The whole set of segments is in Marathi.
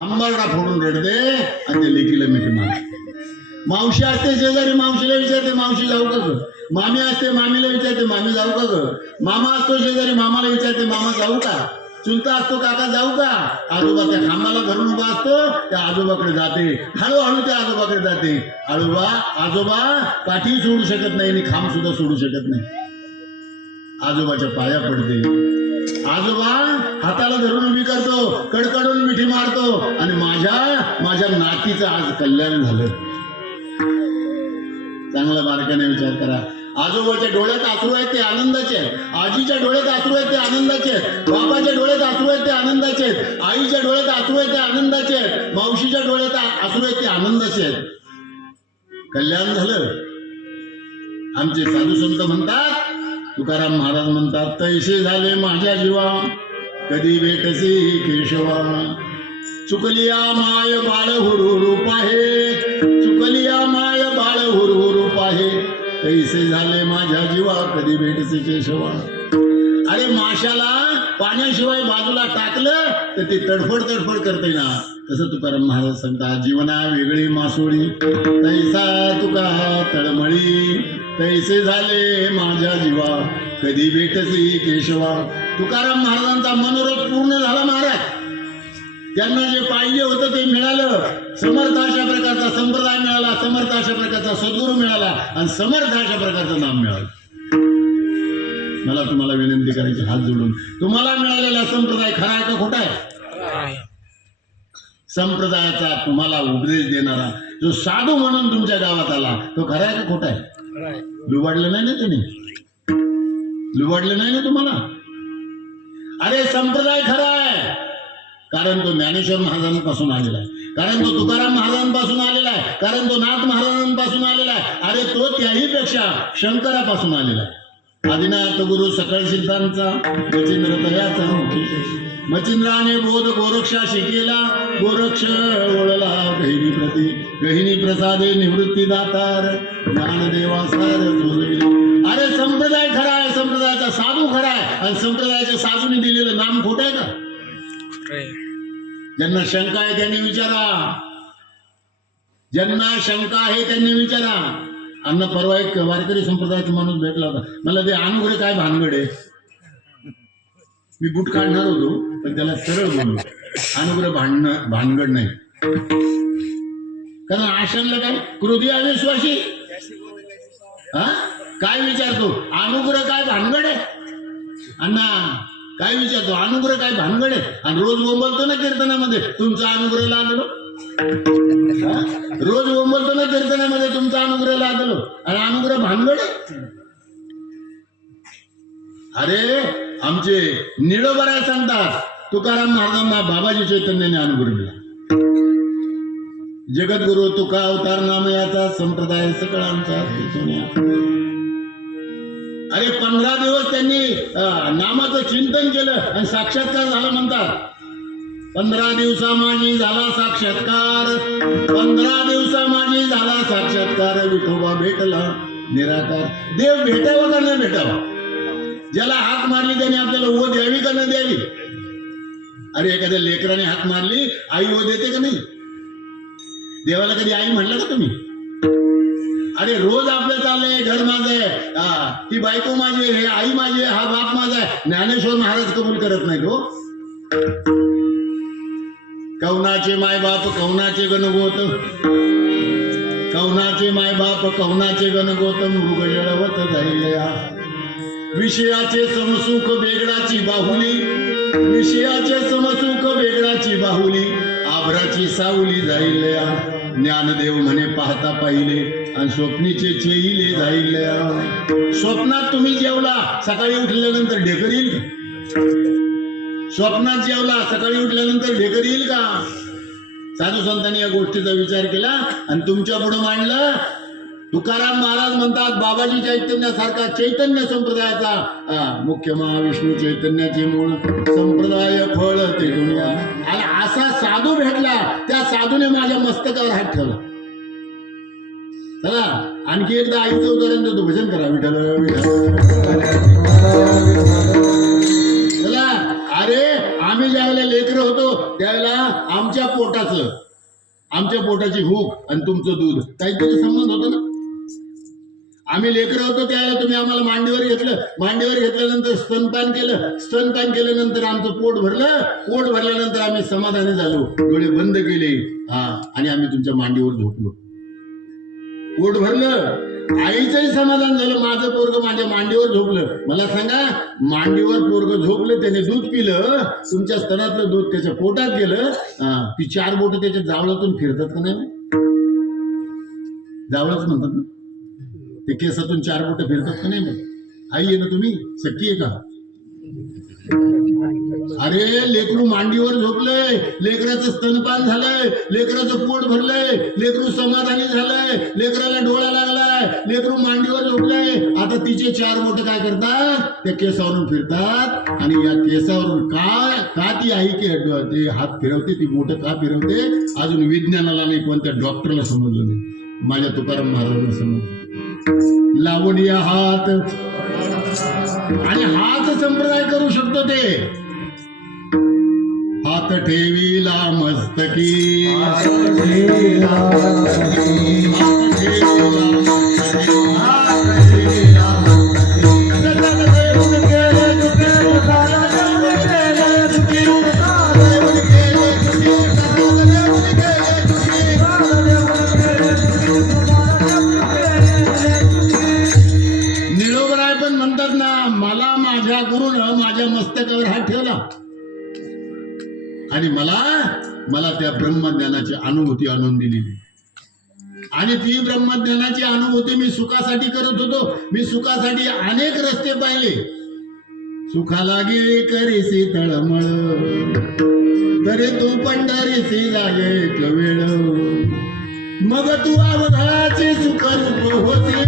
अंबरडा फोडून रडते आणि ते लेकीला मिठी मावशी असते शेजारी मावशीला विचारते मावशी जाऊ का ग? मामी असते मामीला विचारते मामी जाऊ का ग? मामा असतो शेजारी मामाला विचारते मामा जाऊ का? चुलता असतो काका जाऊ का? आजोबा त्या खांबाला घरून उभा असतो त्या आजोबाकडे जाते. हळूहळू त्या आजोबाकडे जाते. आजोबा आजोबा पाठी सोडू शकत नाही आणि खांब सुद्धा सोडू शकत नाही. आजोबाच्या पाया पडते. आजोबा हाताला धरून उभी करतो कडकडून मिठी मारतो आणि माझ्या माझ्या नातीचं आज कल्याण झालं. चांगला बारकाने विचार करा. आजोबाच्या डोळ्यात आसरू आहेत ते आनंदाचे आहेत. आजीच्या डोळ्यात आसरू आहेत ते आनंदाचे आहेत. बाबाच्या डोळ्यात आसरू आहेत ते आनंदाचे आहेत. आईच्या डोळ्यात आसरू आहेत ते आनंदाचे आहेत. मावशीच्या डोळ्यात आसरू आहेत ते आनंदाचे आहेत. कल्याण झालं. आमचे साधू संत म्हणतात तुकाराम महाराज म्हणतात तैसे झाले माझ्या जीवा कधी भेटसी केशवा. चुकलिया माय बाळ हुरु रूप आहे चुकलिया माय बाळ हुरु रूप आहे तैसे झाले माझ्या जीवा कधी भेटसी केशवा. अरे माशाला पाण्याशिवाय बाजूला टाकलं तर ते तडफड तडफड करते ना. तसं तुकाराम महाराज सांगतात जीवना वेगळी मासोळी तैसा तुका तळमळी तैसे झाले माझ्या जीवा. कधी भेटसी केशवा. तुकाराम महाराजांचा मनोरथ पूर्ण झाला महाराज. त्यांना जे पाहिजे होतं ते मिळालं. समर्थ अशा प्रकारचा संप्रदाय मिळाला समर्थ अशा प्रकारचा सद्गुरू मिळाला आणि समर्थ अशा प्रकारचं नाम मिळालं. मला तुम्हाला विनंती करायची हात जोडून. तुम्हाला मिळालेला संप्रदाय खरा आहे का खोटा आहे? संप्रदायाचा तुम्हाला उपदेश देणारा जो साधू म्हणून तुमच्या गावात आला तो खरा आहे का खोटा आहे? लुबाडलं नाही ना त्याने लुबाडलं नाही ना तुम्हाला? अरे संप्रदाय खरा आहे. कारण तो ज्ञानेश्वर महाराजांपासून आलेला आहे. कारण तो तुकाराम महाराजांपासून आलेला आहे. कारण तो नाथ महाराजांपासून आलेला आहे. अरे तो त्याही पेक्षा शंकरापासून आलेला आहे. आदिनाथ गुरु सकळ सिद्धांचा मचिंद्र तयाचा मचिंद्राने बोध गोरक्षा शिकेला गोरक्ष ओळला बहिणी प्रती गहिनी प्रसादे निवृत्ती दातार ज्ञानदेवासार जोडविले अरे संप्रदाय खरा आहे संप्रदायाचा साधू खरा आहे. आणि संप्रदायाच्या साधूने दिलेलं नाम खोटं आहे का? ज्यांना शंका आहे त्यांनी विचारा. ज्यांना शंका आहे त्यांनी विचारा. अन्न परवा एक वारकरी संप्रदायाचा माणूस भेटला होता. मला ते अनुग्रह काय भानगड आहे? मी बूट काढणार होतो पण त्याला सरळ बोललो अनुग्रह भांडणं भानगड नाही. कारण आशांना काय? क्रोधी अविश्वासी. हा? काय विचारतो? अनुग्रह काय भानगड आहे? अण्णा काय विचारतो? अनुग्रह काय भानगड आहे? आणि रोज बोंबलतो ना कीर्तनामध्ये? तुमचा अनुग्रह लागलो. रोज बोंबलतो ना कीर्तनामध्ये तुमचा अनुग्रह लागलो. आणि अनुग्रह भानगड आहे? अरे आमचे निळोबराय सांगतात तुकाराम महाराजांना बाबाजी चैतन्याने अनुग्रह दिला जगद्गुरु तुका अवतार नाम याचा संप्रदाय सकळांचा अरे पंधरा दिवस त्यांनी नामाचं चिंतन केलं आणि साक्षात्कार झाला म्हणतात. पंधरा दिवसा माझी झाला साक्षात्कार. पंधरा दिवसा माझी झाला साक्षात्कार. विठोबा भेटला निराकार. देव भेटावा का नाही भेटावा? ज्याला हात मारली त्याने आपल्याला ओ द्यावी का न द्यावी अरे एखाद्या लेकराने हात मारली आई ओ देते का नाही? देवाला कधी आई म्हणलं का तुम्ही? अरे रोज आपलं चाललंय घर माझं आहे. ती बायको माझी आहे, हे आई माझी आहे, हा बाप माझा आहे. ज्ञानेश्वर महाराज कबूल करत नाही हो. माय बाप कवनाचे गणगोत कवनाचे माय बाप कवनाचे गणगोत मृग जळवत विषयाचे समसुख बेगडाची बाहुली. विषयाचे समसुख बेगडाची बाहुली. आभराची सावली जाईलया ज्ञानदेव म्हणे पाहता पाहिले आणि स्वप्नीचे चेहिले जाईल. स्वप्नात तुम्ही जेवला सकाळी उठल्यानंतर ढेकर येईल का? स्वप्नात जेवला सकाळी उठल्यानंतर ढेकर येईल का? साधू संतांनी या गोष्टीचा विचार केला आणि तुमच्यापुढे मांडलं. तुकाराम महाराज म्हणतात बाबाजी चैतन्यासारखा चैतन्य संप्रदायाचा मुख्य महाविष्णू चैतन्याचे मूळ संप्रदाय फळ ते दुनिया. आणि असा साधू भेटला त्या साधूने माझ्या मस्तकावर हात ठेवला. चला आणखी एकदा आईचं उदाहरण देतो. भजन करा विठल चला अरे आम्ही ज्यावेळेला लेकर होतो त्यावेळेला आमच्या पोटाचं आमच्या पोटाची भूक आणि तुमचं दूध. काहीतरी संबंध होतो ना? आम्ही लेकर होतो त्यावेळेला तुम्ही आम्हाला मांडीवर घेतलं. मांडीवर घेतल्यानंतर स्तनपान केलं. स्तनपान केल्यानंतर आमचं पोट भरलं. पोट भरल्यानंतर आम्ही समाधानी झालो. डोळे बंद केले. हा आणि आम्ही तुमच्या मांडीवर झोपलो. पोट भरलं. आईचंही समाधान झालं. माझं पोरग माझ्या मांडीवर झोपलं. मला सांगा मांडीवर पोरग झोपलं त्याने दूध पिलं तुमच्या स्तनातलं दूध त्याच्या पोटात गेलं. ती चार बोट त्याच्या जावळातून फिरतात का नाही? जावळच म्हणतात ना? ते केसातून चार बोट फिरतात का नाही आई आहे ना तुम्ही? सख्खी आहे का? अरे लेकरू मांडीवर झोपलंय. लेकराचं स्तनपान झालंय. लेकराचं पोट भरलंय. लेकरू समाधानी झालंय. लेकराला डोळा लागलाय. लेकरू मांडीवर झोपलंय. आता तिचे चार बोट काय करतात? त्या केसावरून फिरतात. आणि या केसावरून का का ती आई की ते हात फिरवते ती बोट का फिरवते? अजून विज्ञानाला नाही कोणत्या डॉक्टरला समजलं नाही. माझ्या तुकाराम महाराजांना समजलं. लावून या हात. आणि हाच संप्रदाय करू शकतो ते. हात ठेवीला मस्तकी. अनुभूती आणून दिलेली. आणि ती ब्रह्मज्ञानाची अनुभूती मी सुखासाठी करत होतो. मी सुखासाठी अनेक रस्ते पाहिले. सुखाला गे करीसी तळमळ. तरी तू पंढरीसी जागे कवेळ. वेळ मग तू अवघाचे सुख रूप होते.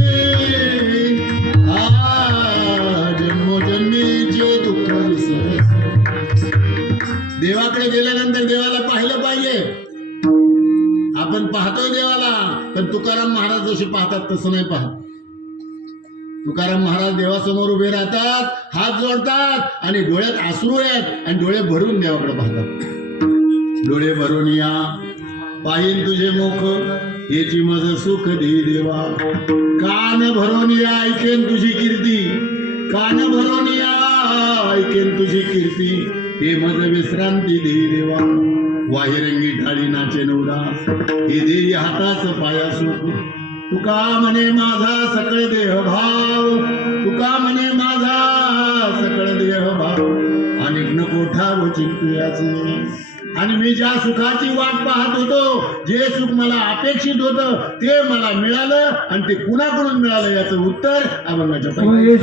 आ जन्मोजन्मीचे दुःख विसर देवाकडे गेल्यानंतर देवा आपण पाहतोय देवाला पण तुकाराम महाराज जसे पाहतात तसं नाही पाहत. तुकाराम महाराज देवासमोर उभे राहतात हात जोडतात आणि डोळ्यात आसरू आहेत आणि डोळे भरून देवाकडे पाहतात. डोळे भरून या. पाहिन तुझे मुख याची मज सुख दे देवा. कान भरून या ऐकेन तुझी कीर्ती. कान भरून या ऐकेन तुझी कीर्ती. हे मज विश्रांती दे देवा. वाहिरंगी ढाळी नाचे उदास हे देई हाताच पाया सुख तुका म्हणे माझा सकळ देह भाव तुका म्हणे माझा सकळ देह भाव. आणि नको ठाव चिंतुयाचे आणि मी ज्या सुखाची वाट पाहत होतो जे सुख मला अपेक्षित होतं ते मला मिळालं आणि ते कुणाकडून मिळालं याचं उत्तर अभंगाच्या पहिल्या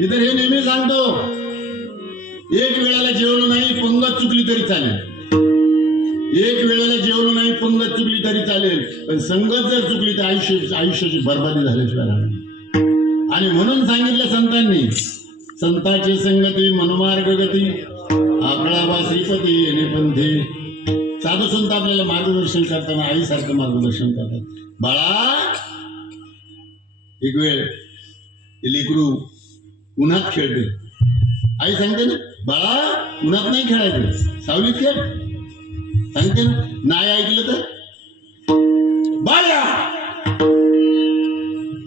मी तर हे नेहमी सांगतो। एक वेळेला जेवलो नाही पंगत चुकली तरी चालेल. एक वेळेला जेवलो नाही पंगत चुकली तरी चालेल. पण संगत जर चुकली तर आयुष्य आयुष्याची बर्बादी झाल्याशिवाय आणि म्हणून सांगितलं संतांनी संताची संगती मनमार्ग गती आपला श्रीपती येणे पंथे. साधू संत आपल्याला मार्गदर्शन करताना आईसारखं मार्गदर्शन करतात. बाळा एक वेळ ते लेकरू उन्हात खेळते आई सांगते ना बाळा उन्हात नाही खेळायचं. सावलीत खेळ. सांगते ना नाही ऐकलं तर? बाळा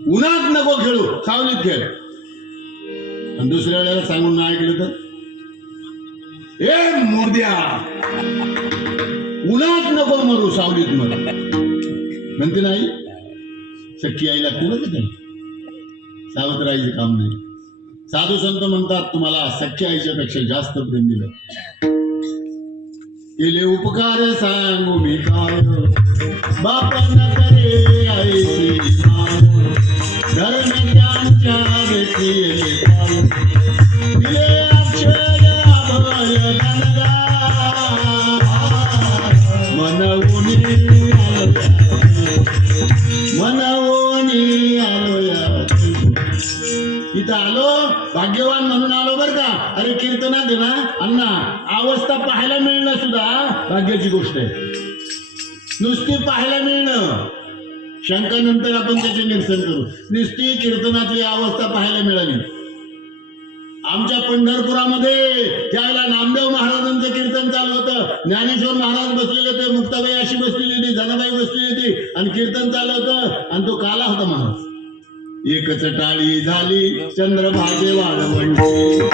उन्हात नको खेळू सावलीत खेळ. आणि दुसऱ्या वेळेला सांगून नाही ऐकलं तर? ए मुर्द्या! उन्हात नको मरू सावलीत मर. म्हणते नाही सख्खी आई लागते ना त्याला सावत्र आईचं काम नाही. साधू संत म्हणतात तुम्हाला सख्या आईच्या पेक्षा जास्त प्रेम दिलं. केले उपकार सांगू मी काय? बाप न करे आईची धर्म त्यांच्या भाग्यवान म्हणून आलो बर का. अरे कीर्तनात देना ना अण्णा. अवस्था पाहायला मिळणं सुद्धा भाग्याची गोष्ट आहे. नुसती पाहायला मिळणं. शंकानंतर आपण त्याचे निरसन करू. नुसती कीर्तनातली अवस्था पाहायला मिळाली. आमच्या पंढरपुरामध्ये त्यावेळेला नामदेव महाराजांचं कीर्तन चालू होतं. ज्ञानेश्वर महाराज बसलेले होते मुक्ताबाई अशी बसलेली होती जनाबाई बसलेली होती. आणि कीर्तन चालू होतं. आणि तो काला होता महाराज एकच टाळी झाली चंद्रभागे वाढवंडी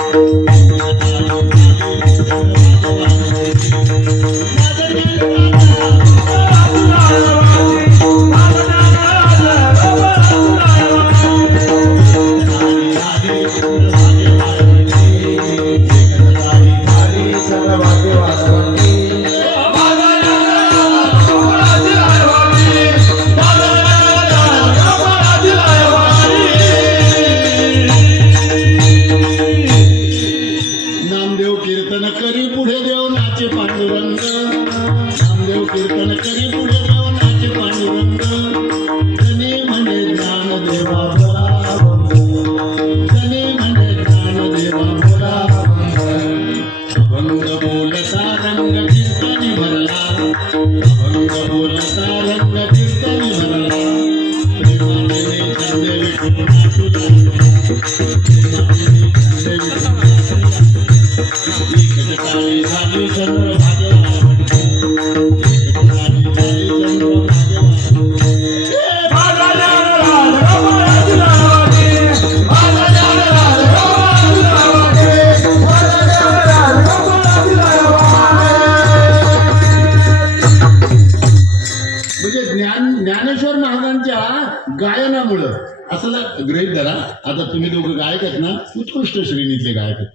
उत्कृष्ट श्रेणीतले गायक आहेत.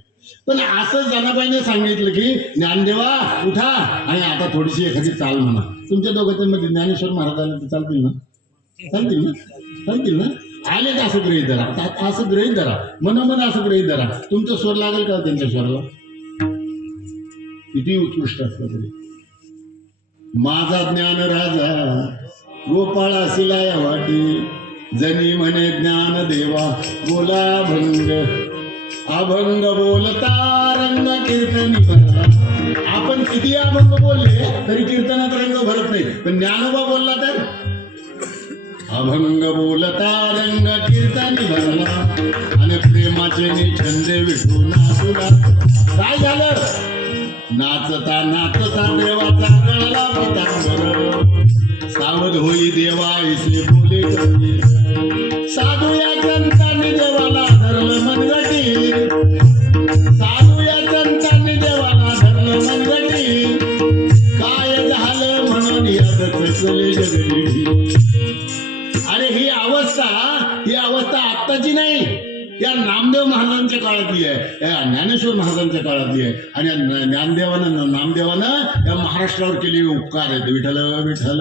पण असं जनाबाईने सांगितलं की ज्ञानदेवा उठा आणि आता थोडीशी एखादी चाल म्हणा. तुमच्या दोघांच्या ज्ञानेश्वर महाराज आले तर चालतील ना? चालतील ना? चालतील ना? आले का असं ग्रहित धरा. असं ग्रहित धरा. मनोमन असं ग्रहित धरा. तुमचा स्वर लागेल का हो त्यांच्या स्वराला? किती उत्कृष्ट असलं तरी. माझा ज्ञान राजा गोपाळ असिला या वाटी. जनी म्हणे ज्ञान देवा बोला भंग. अभंग बोलता रंग कीर्तनी आपण किती अभंग बोलले तरी कीर्तनात रंग भरत नाही. पण ज्ञानोबा बोलला तर? अभंग बोलता रंग कीर्तनी भरला आणि प्रेमाचे छंद विठू नाचुला काय झालं? नाचता नाचता देवाचा कळला पितांबर. सावध होई देवा ऐसे बोले नामदेव महाराजांच्या काळातली आहे. या ज्ञानेश्वर महाराजांच्या काळातली आहे. आणि ज्ञानदेवानं नामदेवानं या महाराष्ट्रावर केलेले उपकार आहेत. विठ्ठल विठ्ठल.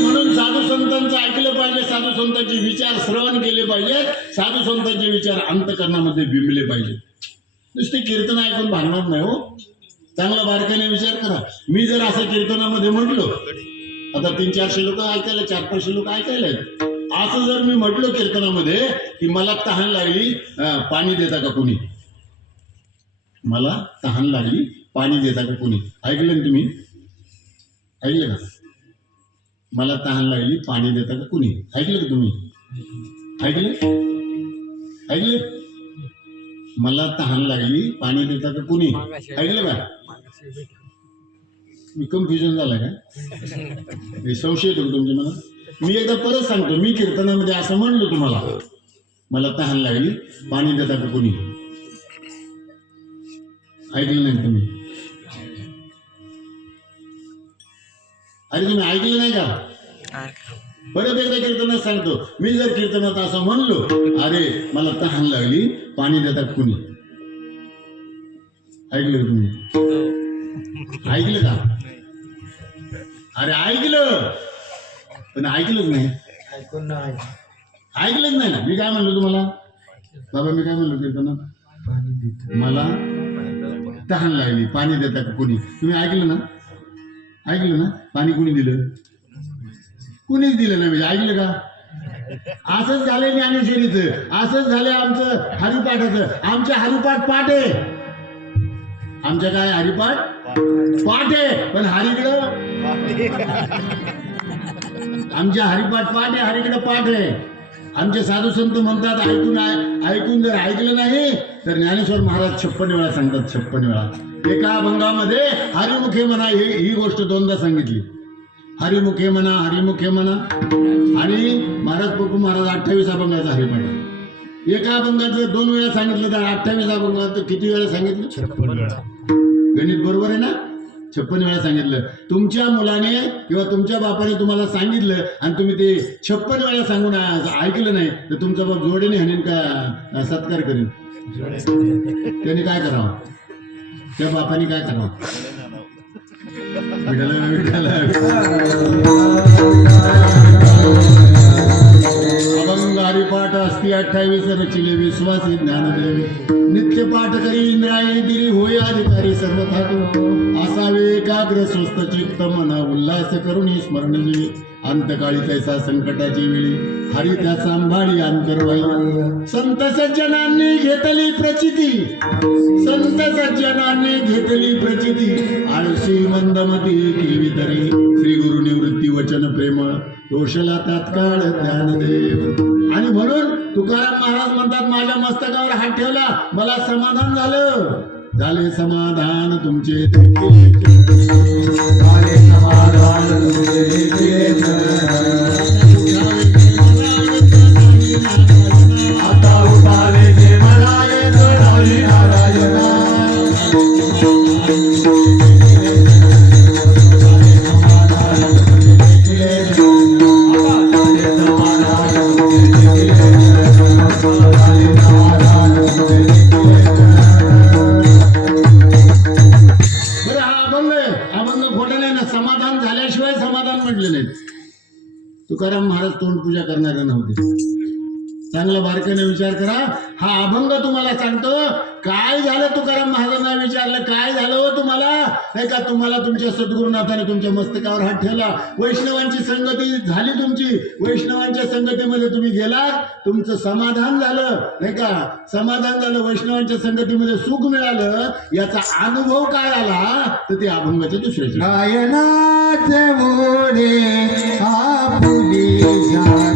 म्हणून साधू संतांचं ऐकलं पाहिजे. संतांचे विचार श्रवण केले पाहिजेत साधू संतांचे विचार अंतकरणामध्ये बिंबले पाहिजे. नुसते कीर्तन ऐकून भागणार नाही हो. चांगला बारकाईने विचार करा. मी जर असं कीर्तनामध्ये म्हटलो आता तीन चारशे लोक ऐकायला चार पाचशे लोक ऐकायला. असं जर मी म्हटलो कीर्तनामध्ये की मला तहान लागली पाणी देता का कोणी? मला तहान लागली पाणी देता का कोणी? ऐकलं ना तुम्ही? ऐकलं का? मला तहान लागली पाणी देता का कोणी? ऐकलं का तुम्ही? ऐकलं? ऐकलं? मला तहान लागली पाणी देता का कोणी? ऐकलं का? मी कन्फ्युजन झाला का? संशय येतो तुमच्या मनात मी एकदा परत सांगतो मी कीर्तनामध्ये असं म्हणलो तुम्हाला. मला तहान लागली पाणी देता का कोणी? ऐकलं नाही तुम्ही? अरे तुम्ही ऐकलं नाही का? परत एकदा कीर्तनात सांगतो मी जर कीर्तनात असं म्हणलो अरे मला तहान लागली पाणी देतात कुणी? ऐकलं तुम्ही? ऐकलं का? अरे ऐकलं. पण ऐकलंच नाही. ऐकलंच नाही ना. मी काय म्हणलो तुम्हाला? बाबा मी काय म्हणलो कीर्तनात मला तहान लागली. पाणी देता का कोणी? तुम्ही ऐकलं ना? ऐकलं ना? पाणी कोणी दिलं? कुणीच दिलं नाही. म्हणजे ऐकलं का? असंच झालंय ज्ञानेश्वरीचं. असंच झालंय आमचं हरिपाठाचं. आमच्या हरिपाठ पाठ आहे. आमच्या काय? हरिपाठ? आहे पण हरिकडं? आमच्या हरिपाठ पाठ आहे हरिकडं पाठ आहे आमचे साधू संत म्हणतात ऐकून ऐकून जर ऐकलं नाही तर ज्ञानेश्वर महाराज छप्पन वेळा सांगतात छप्पन वेळा. एका अभंगामध्ये हरिमुखे म्हणा ही ही गोष्ट दोनदा सांगितली. हरिमुखे म्हणा हरिमुखे म्हणा. आणि महाराज पप्पू महाराज अठ्ठावीस अभंगाचा हरिपाठ. एका अभंगाचं दोन वेळा सांगितलं तर अठ्ठावीस अभंगाचं किती वेळा सांगितलं? गणित बरोबर आहे ना? छप्पन वेळा सांगितलं. तुमच्या मुलाने किंवा तुमच्या बापाने तुम्हाला सांगितलं आणि तुम्ही ते छप्पन वेळा सांगून ऐकलं नाही तर तुमचा बाप जोडीने हनीन का? सत्कार करेन. त्याने काय करावं? त्या बापाने काय करावं? विठाला विठाला असती अठ्ठावीस रचिले विश्वासी ज्ञानदेव. नित्य पाठ करी इंद्रायणी दिली होय अधिकारी सर्व थाटू असावे एकाग्र स्वस्त चित्त मना उल्हास करून स्मरण जीवे अंतकाळी तैसा संकटाची वेळी. हरी त्या सांभाळी अंतरवाई संत सज्जनांनी घेतली प्रचिती. संत सज्जनांनी घेतली प्रचिती. आळशी मंदमती केली तरी. श्री गुरु निवृत्ती वचन प्रेम. दोषला तात्काळ ज्ञानदेव. आणि म्हणून तुकाराम महाराज म्हणतात माझ्या मस्तकावर हात ठेवला मला समाधान झालं. झाले समाधान तुमचे झाले समाधान तुमचे तुकाराम महाराज तोंड पूजा करणारे नव्हते. चांगला बारकाने विचार करा. हा अभंग तुम्हाला सांगतो. काय झालं तुकाराम महाराजांना विचारलं? काय झालं हो तुम्हाला? नाही का तुम्हाला तुमच्या सद्गुरुनाथाने तुमच्या मस्तकावर हात ठेवला. वैष्णवांची संगती झाली तुमची. वैष्णवांच्या संगतीमध्ये तुम्ही गेलात. तुमचं समाधान झालं. नाही का? समाधान झालं वैष्णवांच्या संगतीमध्ये सुख मिळालं. याचा अनुभव काय आला? तर ते अभंगाच्या दुसऱ्याच्या गायनाचे मोडे आपुली जात.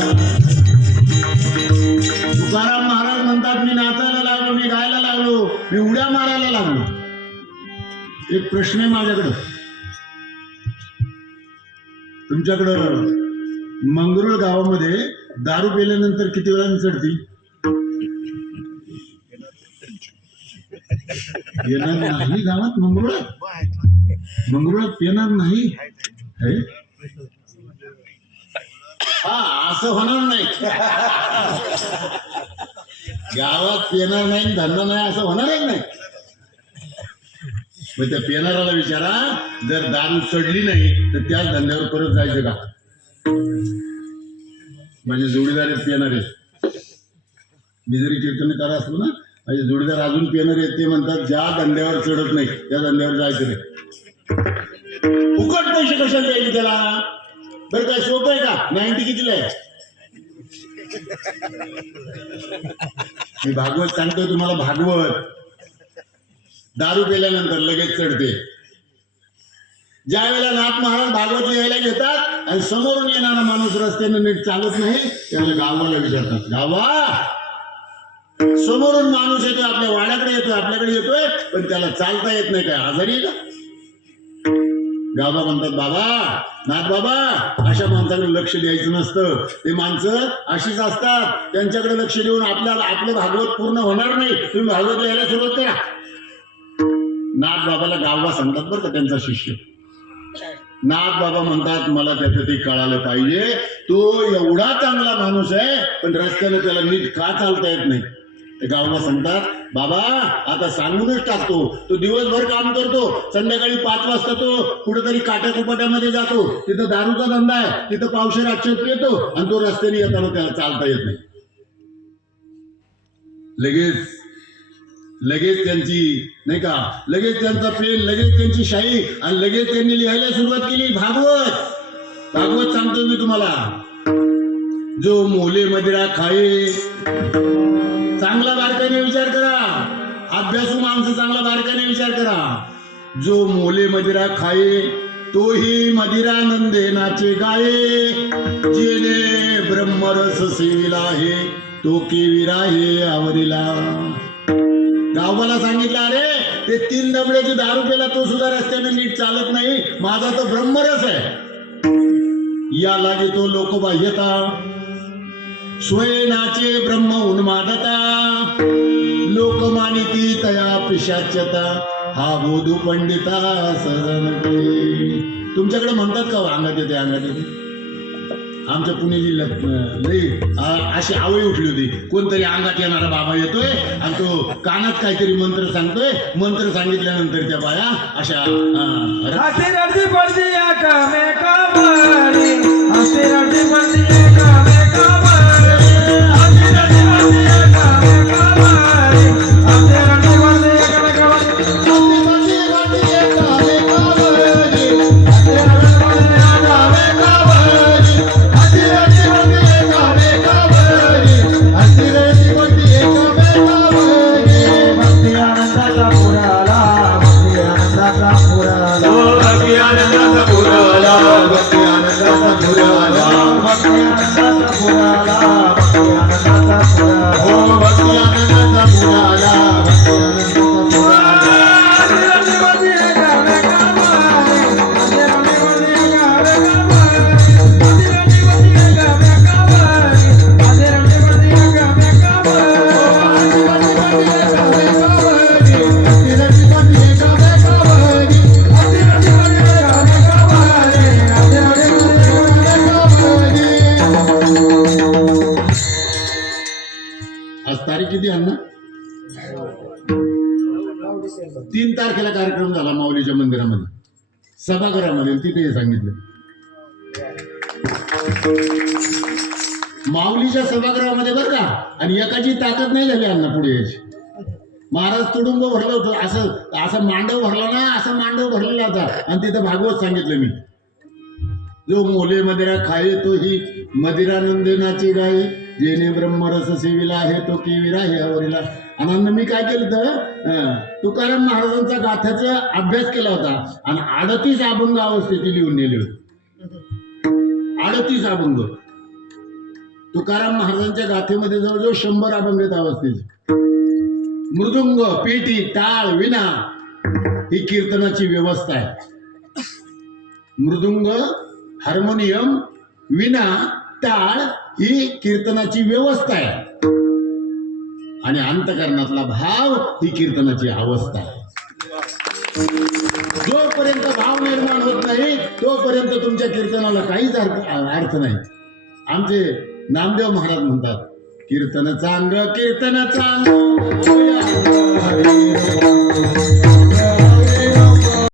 आपुलिया तुकाराम महाराज म्हणतात मी नाचायला लागलो मी गायला लागलो मी उड्या मारायला लागलो. एक प्रश्न आहे माझ्याकडं. तुमच्याकडं मंगरुळ गावामध्ये दारू पेल्यानंतर किती वेळाने चढती येणार नाही गावात मंगरुळात? मंगरुळात येणार नाही? हा असं होणार नाही. गावात पिणार नाही धंदा नाही असं होणारच नाही. मग त्या पेनाराला विचारा जर दारू चढली नाही तर त्याच धंद्यावर परत जायचं का? म्हणजे जोडीदार आहेत पिणारे. मी जरी कीर्तनकार असलो ना माझे जोडीदार अजून पेनर आहेत ते म्हणतात ज्या धंद्यावर चढत नाही त्या धंद्यावर जायचं नाही. फुकट पैसे कशाला द्यायचे त्याला? बरं काय सोपं आहे का? नाईन्टी कितीला आहे? मी भागवत सांगतोय तुम्हाला भागवत. दारू पिल्यानंतर लगेच चढते. ज्या वेळेला नाथ महाराज भागवत लिहायला घेतात आणि समोरून येणारा माणूस रस्त्याने नीट चालत नाही त्यामुळे गावाला विचारतात गावा समोरून माणूस येतोय आपल्या वाड्याकडे येतोय आपल्याकडे येतोय पण त्याला चालता येत नाही काय आजारी का? गाबा म्हणतात बाबा नाथ बाबा अशा माणसाकडे लक्ष द्यायचं नसतं. ते माणसं अशीच असतात. त्यांच्याकडे लक्ष देऊन आपल्याला आपलं भागवत पूर्ण होणार नाही. तुम्ही भागवत लिहायला सुरुवात करा. नाथ बाबाला गावबा सांगतात बरं का त्यांचा शिष्य. नाथ बाबा म्हणतात मला त्याचं ते कळालं पाहिजे. तो एवढा चांगला माणूस आहे पण रस्त्याने त्याला नीट का चालता येत नाही? ते गावाला सांगतात बाबा आता सांगूनच टाकतो. तो दिवसभर काम करतो. संध्याकाळी पाच वाजता तो कुठेतरी काट्याकुपाट्यामध्ये जातो. तिथं दारूचा धंदा आहे. तिथं पावशे राक्षस येतो आणि तो रस्त्याने येताना त्याला चालता येत नाही. लगेच लगेच त्यांची नाही का लगेच त्यांचा पेन लगेच त्यांची शाही आणि लगेच त्यांनी लिहायला सुरुवात केली. भागवत भागवत सांगतो मी तुम्हाला. जो मोले मदिरा खाये चांगला बारकाने विचार करा. अभ्यासू माणसं चांगला बारकाने विचार करा. जो मोले मदिरा खाये तोही मदिरा नंदेनाचे गाये. जेने ब्रह्मरस सेविला आहे तो केविरा हे आवरीला. गाववाला सांगितलं अरे ते तीन दबड्याचे दारू पेला तो सुद्धा रस्त्याने नीट चालत नाही. माझा तर ब्रह्मरस आहे. या लागे तो लोकबाह्यता. स्वयनाचे ब्रह्म उन्मादता लोकमानिती तया पिशाच्यता हा बोधू पंडिता सजन तुमच्याकडे म्हणतात का अंगात येते अंगात येते आमच्या पुणे जिल्ह्यात लई अशी आवई उठली होती. कोणतरी अंगात येणारा बाबा येतोय आणि तो कानात काहीतरी मंत्र सांगतोय. मंत्र सांगितल्यानंतर त्या बाया अशा सभागृहामध्ये तिथे सांगितलं. माऊलीच्या सभागृहामध्ये बरं का आणि एकाची ताकद नाही झाली अण्णा पुढे याची महाराज तुडुंब भरलं होतं असं असं मांडव भरला ना असं मांडव भरलेला होता. आणि तिथं भागवत सांगितलं मी. जो मोले मदिरा खाये तो ही मदिरा गाई गाये जेने ब्रह्मरस सेविला आहे तो केविरा हे आवरीला आणि मी काय केलं तर तुकाराम महाराजांचा गाथ्याचा अभ्यास केला होता आणि अडतीस अभंग अवस्थेची लिहून नेले होते. अडतीस अभंग. तुकाराम महाराजांच्या गाथेमध्ये जवळजवळ शंभर अभंग आहेत अवस्थेचे. मृदुंग पेटी टाळ विना ही कीर्तनाची व्यवस्था आहे. मृदुंग हार्मोनियम विना टाळ ही कीर्तनाची व्यवस्था आहे. आणि अंतकरणातला भाव ही कीर्तनाची अवस्था. आहे जोपर्यंत भाव निर्माण होत नाही तोपर्यंत तुमच्या कीर्तनाला काहीच अर्थ अर्थ नाही. आमचे नामदेव महाराज म्हणतात कीर्तन चांग कीर्तन चांग अंग